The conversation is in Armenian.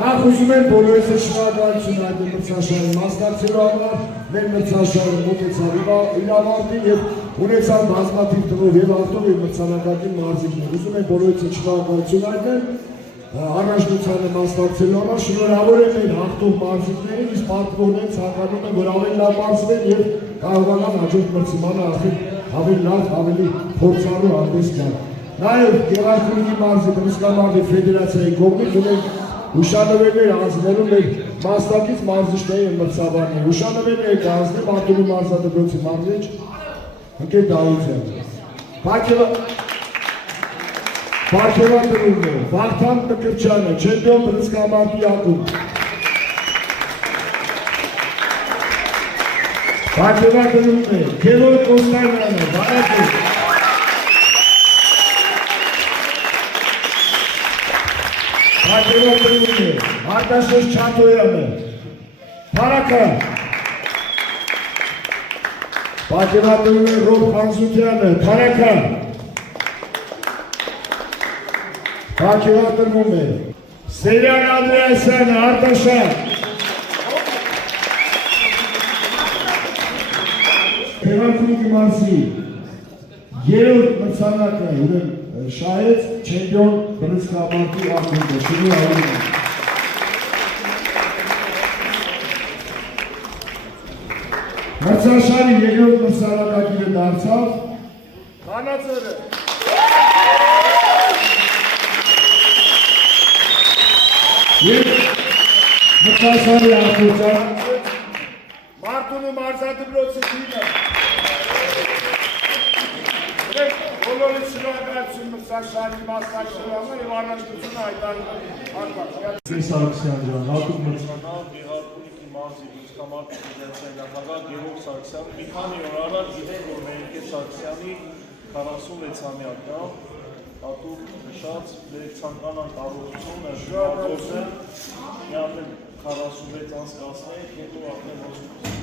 Նախ ուզում եմ բոլորիս շնորհակալություն այդ մրցաշարի մասնակցելու համար, մեր մրցաշարը մոտեցավ իր ավարտին եւ ունեցավ բազմաթիվ տվող եւ արտով եւ մրցանակակիր մարզիկներ։ Ուզում եմ բոլորիս շնորհակալություն հայտնել առաջնությանը մասնակցելու համար, շնորհավոր եմ մեր հաղթող մարզիկներին, իսկ պարտվողներին ցանկանում եմ, որ ավելի լավ մարզվեն եւ կարողանան հաջորդ մրցմանը ավելի լավ, ավելի փորձառու հանդես գալ։ Նաեւ Գեղարքունիքի մարզի բռնցքամարտի ֆեդերացիայի կողմից ունենք հուշանվերներ հանձնելու մեր մասնակից մարզիչների եւ մրցավարների։ Հուշանվերները կհանձնեմ Արտոնի մարզադպրոցի մարզիչ Ընկեր Դավթյանը։ Բաքեվատրունը Վախթան Մկրտչյանը, չեմպիոն բռնցքամարտի ակումբ։ Բաքեվատրունը Գևորգ Կոստանյանը, Վարագույր։ Բաքեվատրունը Արտաշես Չաթոյանը, Փարակը։ Բաքեվատրունը Ռոբ Խանզուտյանը, Փարակը։ Բաքեվատրվում է Սերյան Անդրեասյանը, Արտաշատ։ Գեղարքունիքի մարզի երրորդ մրցանակը ուրեմն շահեց չեմպիոն բռնցքամարտի ակումբը, շնորհավոր եմ։ Մրցաշարի երկրորդ մրցանակակիրը դարձավ Խանաձորը։ Եվ մրցաշարի ակումբը Մարտունու մարզադպրոցի թիմը։ Բոլորի շնորհակալություն մրցաշարի մասնակցելու համար եւ առաջնությունը հայտարարել։ Սարգսյան ջան, հատուկ մրցանակ Գեղարքունիքի մարզի բռնցքամարտի ֆեդերացիայի նախագահ Գևորգ Սարգսյանը մի քանի օր առաջ գիտենք, որ Մերկե Սարգսյանի 46-ամյակն է, հատուկ նշած մեր ցանկանան կարողությունը շնորհավորել միանել 46 անցկացնել, հետո արդեն